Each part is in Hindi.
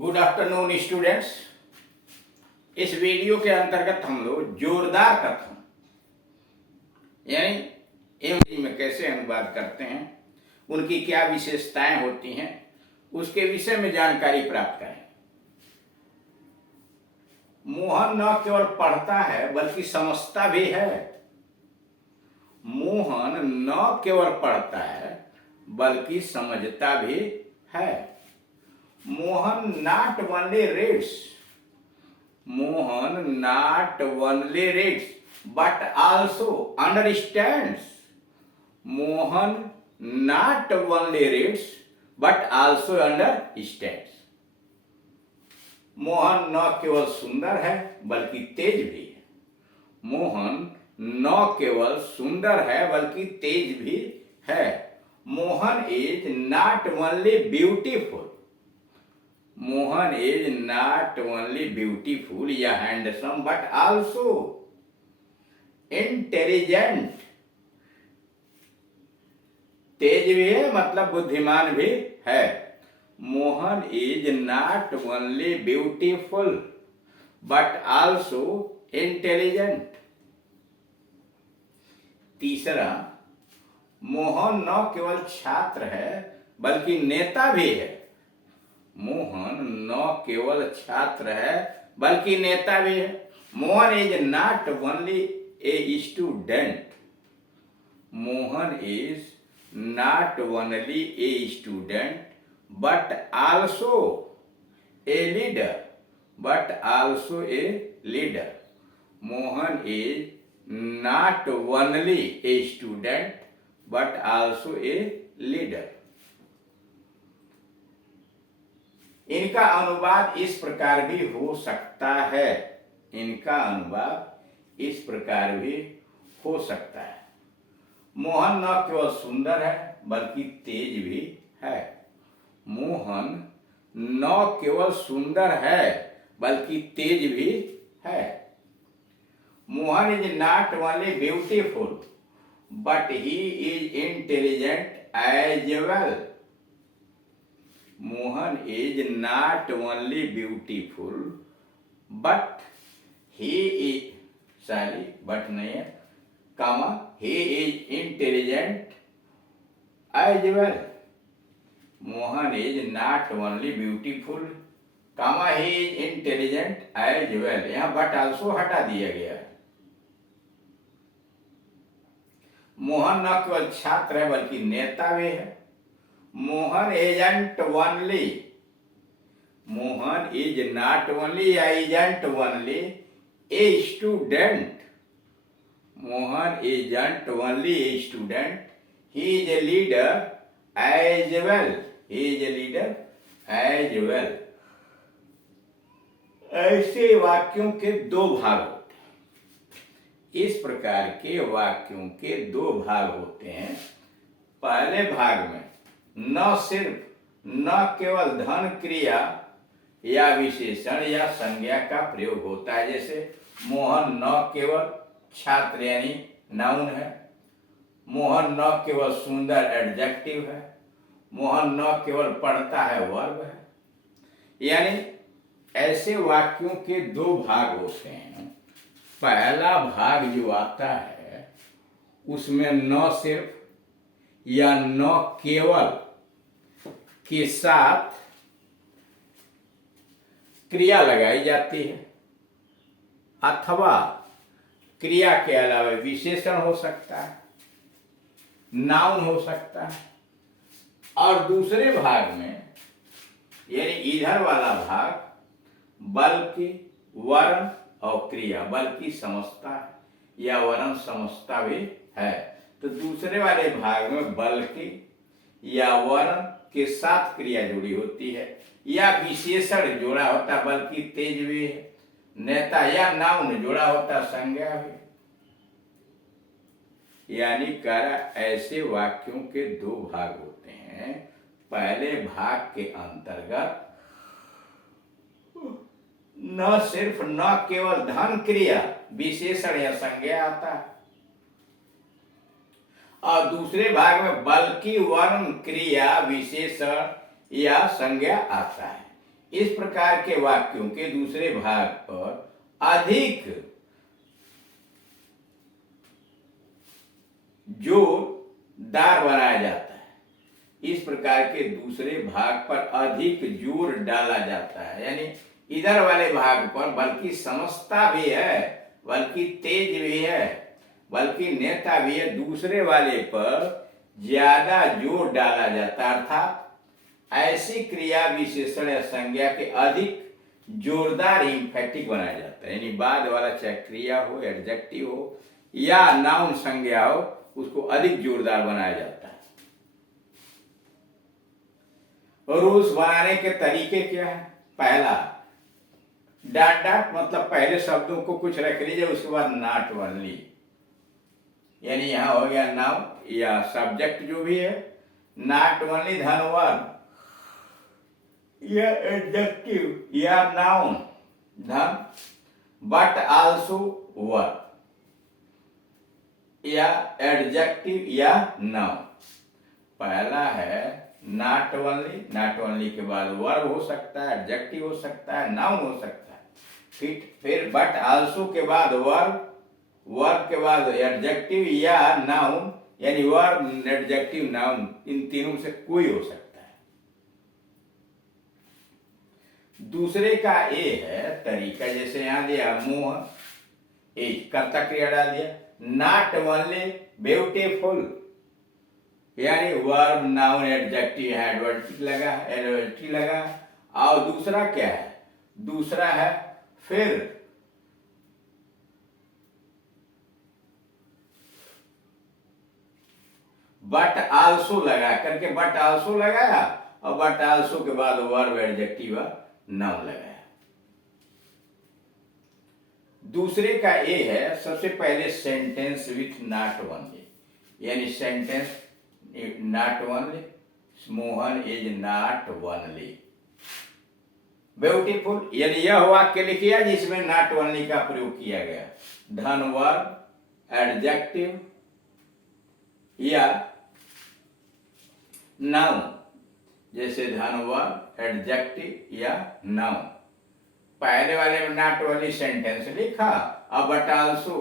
Good afternoon students. इस वीडियो के अंतर्गत हम लोग जोरदार कथन यानी इंग्लिश में कैसे अनुवाद करते हैं, उनकी क्या विशेषताएं होती हैं, उसके विषय में जानकारी प्राप्त करें। मोहन न केवल पढ़ता है बल्कि समझता भी है। मोहन न केवल पढ़ता है बल्कि समझता भी है। Mohan not only reads, Mohan not only reads but also understands. Mohan not only reads but also understands. Mohan न केवल सुंदर है बल्कि तेज भी है। मोहन न केवल सुंदर है बल्कि तेज भी है। Mohan is not only beautiful, Mohan is not only beautiful या हैंडसम बट आल्सो इंटेलिजेंट। तेज भी है मतलब बुद्धिमान भी है। Mohan is not only beautiful but also intelligent. तीसरा, मोहन न केवल छात्र है बल्कि नेता भी है। मोहन न केवल छात्र है बल्कि नेता भी है। Mohan is not only a student, Mohan is not only a student but also a leader, but also a leader. Mohan is not only a student but also a leader. इनका अनुवाद इस प्रकार भी हो सकता है, इनका अनुवाद इस प्रकार भी हो सकता है। मोहन न केवल सुंदर है बल्कि तेज भी है। मोहन न केवल सुंदर है बल्कि तेज भी है। Mohan is not only beautiful but he is intelligent as well. Mohan is not only beautiful but he is but नहीं है comma he is intelligent as well. Mohan is not only beautiful comma he is intelligent as well। यहाँ but also हटा दिया गया है। मोहन न केवल छात्र है बल्कि नेता भी है। Mohan isn't only, Mohan is not only isn't only a student, Mohan isn't only a student, he is a leader as well, he is a leader as well. ऐसे वाक्यों के दो भाग होते हैं। इस प्रकार के वाक्यों के दो भाग होते हैं। पहले भाग में न सिर्फ न केवल धन क्रिया या विशेषण या संज्ञा का प्रयोग होता है, जैसे मोहन न केवल छात्र यानी नाउन है, मोहन न केवल सुंदर एडजेक्टिव है, मोहन न केवल पढ़ता है वर्ब है। यानी ऐसे वाक्यों के दो भाग होते हैं। पहला भाग जो आता है उसमें न सिर्फ या न केवल के साथ क्रिया लगाई जाती है अथवा क्रिया के अलावा विशेषण हो सकता है, नाउन हो सकता है। और दूसरे भाग में यानी इधर वाला भाग बल्कि वर्ण और क्रिया, बल्कि समझता है या वर्ण समझता भी है। तो दूसरे वाले भाग में बल्कि या वर्ण के साथ क्रिया जुड़ी होती है या विशेषण जोड़ा होता है, बल्कि तेज भी है, नेता या नाउन जोड़ा होता संज्ञा भी। यानी करा ऐसे वाक्यों के दो भाग होते हैं। पहले भाग के अंतर्गत न सिर्फ न केवल धन क्रिया विशेषण या संज्ञा आता है और दूसरे भाग में बल्कि वर्ण क्रिया विशेषण या संज्ञा आता है। इस प्रकार के वाक्यों के दूसरे भाग पर अधिक जोरदार बनाया जाता है। इस प्रकार के दूसरे भाग पर अधिक जोर डाला जाता है, यानी इधर वाले भाग पर बल्कि समझता भी है, बल्कि तेज भी है, बल्कि नेता भी है, दूसरे वाले पर ज्यादा जोर डाला जाता है। अर्थात ऐसी क्रिया विशेषण या संज्ञा के अधिक जोरदार इंफेक्टिक बनाया जाता है, यानी बाद वाला चाहे क्रिया हो, एडजेक्टिव हो या नाउन संज्ञा हो, उसको अधिक जोरदार बनाया जाता है। रूल्स बनाने के तरीके क्या है? पहला, डॉट डॉट मतलब पहले शब्दों को कुछ रख लीजिए, उसके बाद नॉट ओनली, यानी यहां हो गया नाउन या सब्जेक्ट जो भी है, नॉट ओनली धनवर्ग या एडजेक्टिव या नाउन धन, बट आल्सो वर्ब या एडजेक्टिव या नाउन। पहला है नॉट ओनली के बाद वर्ब हो सकता है, एडजेक्टिव हो सकता है, नाउन हो सकता है। फिर बट आल्सो के बाद वर्ब के बाद एडजेक्टिव या नाउन, यानी वर्ब, एडजेक्टिव, नाउन, इन तीनों से कोई हो सकता है। दूसरे का ए है तरीका, जैसे यहां दिया मोहन, ए कर्ता क्रिया डाल दिया, नॉट ओनली ब्यूटीफुल, यानी वर्ब, नाउन, एडजेक्टिव है, एडवर्टिव लगा। और दूसरा क्या है? दूसरा है फिर बट आल्सो लगा करके, बट आल्सो लगाया और बट आल्सो के बाद वर्ब, एडजेक्टिव, नाउन लगाया। दूसरे का ए है सबसे पहले सेंटेंस विथ नॉट ओनली, यानी sentence not only, Mohan is not only beautiful, यानी यह वाक्य लिखिए जिसमें नॉट ओनली का प्रयोग किया गया। धन, वर्ब, एडजेक्टिव या नाउन, जैसे धन, वर्ब, एडजेक्टिव या नाउन। पहले वाले में नॉट ओनली सेंटेंस लिखा, अब बट आल्सो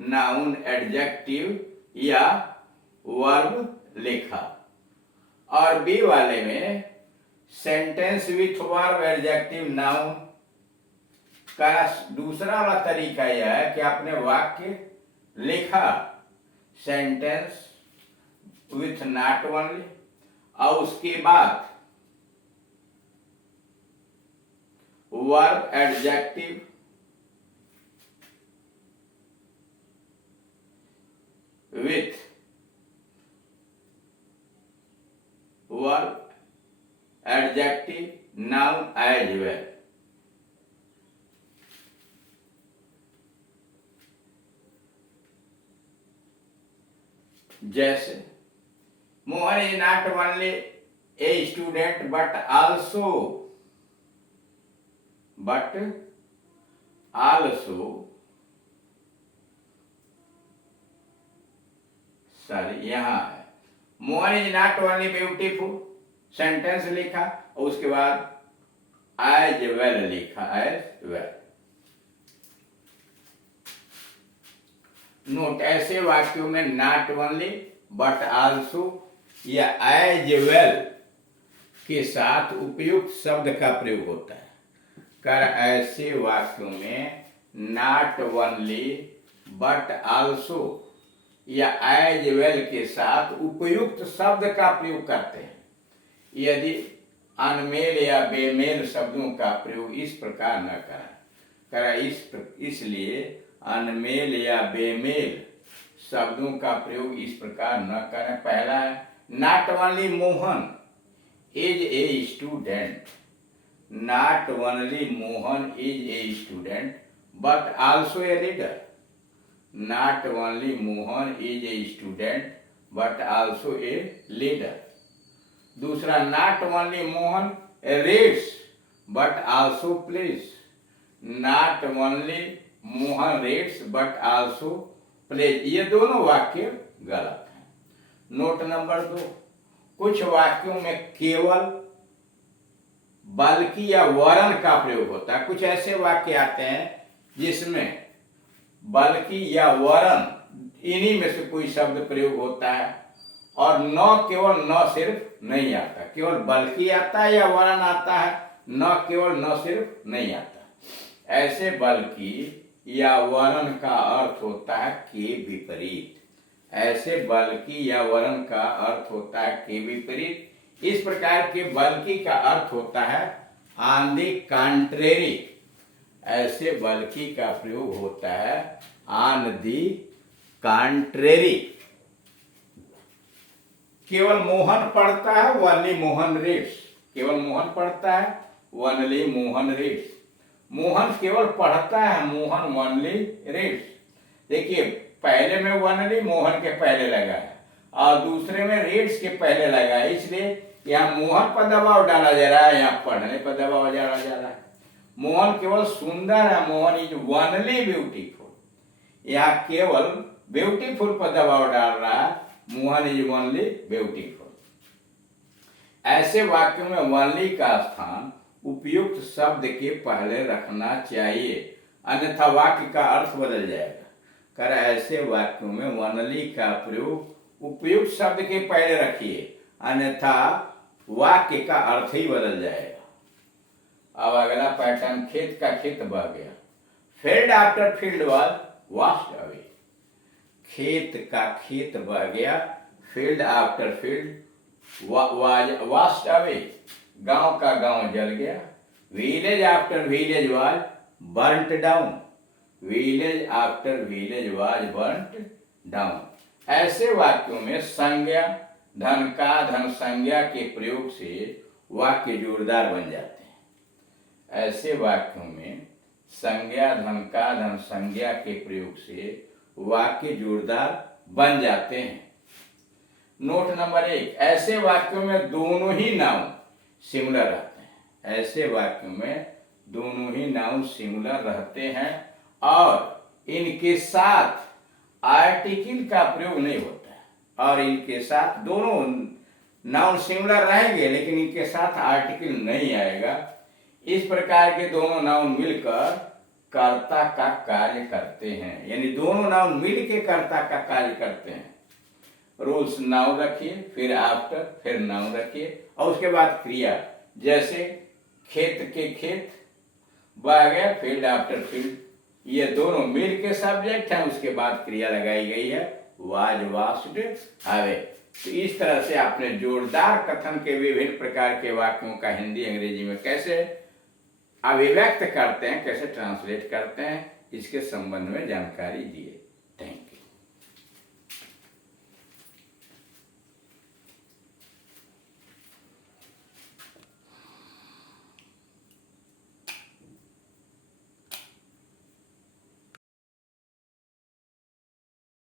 नाउन, एडजेक्टिव या वर्ब लिखा। और बी वाले में sentence with verb, adjective, noun का दूसरा वाला तरीका यह है कि आपने वाक्य लिखा सेंटेंस विथ नॉट ओनली और उसके बाद verb, adjective with verb, adjective, noun as well. जैसे Mohan is not only a student but also sorry, यहां है Mohan is not only beautiful, sentence लिखा और उसके बाद एज वेल लिखा, एज वेल। नोट, ऐसे वाक्यों में नॉट ओनली बट आल्सो या एज वेल के साथ उपयुक्त शब्द का प्रयोग होता है। कर ऐसे वाक्यों में नॉट ओनली बट आल्सो या एज वेल के साथ उपयुक्त शब्द का प्रयोग करते हैं। यदि अनमेल या बेमेल शब्दों का प्रयोग इस प्रकार न करें, इसलिए अनमेल या बेमेल शब्दों का प्रयोग इस प्रकार न करें। पहला है not only Mohan is a student, not only Mohan is a student but also a reader, not only Mohan is a student but also a leader. दूसरा, not only Mohan reads but also plays, not only Mohan reads but also plays. ये दोनों वाक्य गलत हैं। नोट नंबर 2, कुछ वाक्यों में केवल बल्कि या वरन का प्रयोग होता है। कुछ ऐसे वाक्य आते हैं जिसमें बल्कि या वरन इन्हीं में से कोई शब्द प्रयोग होता है, और न केवल न सिर्फ नहीं आता, केवल बल्कि आता है या वरन आता है, न केवल न सिर्फ नहीं आता। ऐसे बल्कि या वरन का अर्थ होता है के विपरीत। ऐसे बल्कि या वरन का अर्थ होता है के विपरीत। इस प्रकार के बल्कि का अर्थ होता है ऑन द कॉन्ट्रेरी। ऐसे बल्कि का प्रयोग होता है ऑन द कॉन्ट्रेरी। केवल मोहन पढ़ता है, वनली मोहन रीड्स। केवल मोहन पढ़ता है, वनली मोहन रीड्स। मोहन केवल पढ़ता है, मोहन वनली रीड्स। देखिए, पहले में वनली मोहन के पहले लगा है और दूसरे में रीड्स के पहले लगा है, इसलिए यहाँ मोहन पर दबाव डाला जा रहा है, यहाँ पढ़ने पर दबाव डाला जा रहा है। मोहन केवल सुंदर है, मोहन इज वनली ब्यूटीफुल। यहाँ केवल ब्यूटीफुल पर दबाव डाल रहा है, मोहन इज वनली ब्यूटीफुल। ऐसे वाक्यों में वनली का स्थान उपयुक्त शब्द के पहले रखना चाहिए, अन्यथा वाक्य का अर्थ बदल जाएगा। कर ऐसे वाक्यों में वनली का प्रयोग उपयुक्त शब्द के पहले रखिए, अन्यथा वाक्य का अर्थ ही बदल जाएगा। अब अगला पैटर्न, खेत का खेत बह गया। Field after field was washed away. खेत का खेत बह गया, field after field was washed away. गांव का गांव जल गया। Village after village was burnt down. Village after village was burnt down. ऐसे वाक्यों में संज्ञा धन का धन संज्ञा के प्रयोग से वाक्य जोरदार बन जाते हैं। ऐसे वाक्यों में संज्ञा धन का धन संज्ञा के प्रयोग से वाक्य जोरदार बन जाते हैं। नोट नंबर 1, ऐसे वाक्यों में दोनों ही नाउन सिमिलर रहते हैं। ऐसे वाक्यों में दोनों ही नाउन सिमिलर रहते हैं और इनके साथ आर्टिकल का प्रयोग नहीं होता है, और इनके साथ दोनों नाउन सिमिलर रहेंगे लेकिन इनके साथ आर्टिकल नहीं आएगा। इस प्रकार के दोनों नाउन मिलकर कर्ता का कार्य करते हैं, यानी दोनों नाउन मिल के कर्ता का कार्य करते हैं। रूल्स, नाउन रखिए, फिर आफ्टर, फिर नाउन रखिए और उसके बाद क्रिया। जैसे खेत के खेत बह गया, फील्ड आफ्टर फील्ड, ये दोनों मिल के सब्जेक्ट हैं, उसके बाद क्रिया लगाई गई है वाज वॉश्ड अवे। तो इस तरह से आपने जोरदार कथन के विभिन्न प्रकार के वाक्यों का हिंदी अंग्रेजी में कैसे अभिव्यक्त करते हैं, कैसे ट्रांसलेट करते हैं, इसके संबंध में जानकारी दिए। Thank you.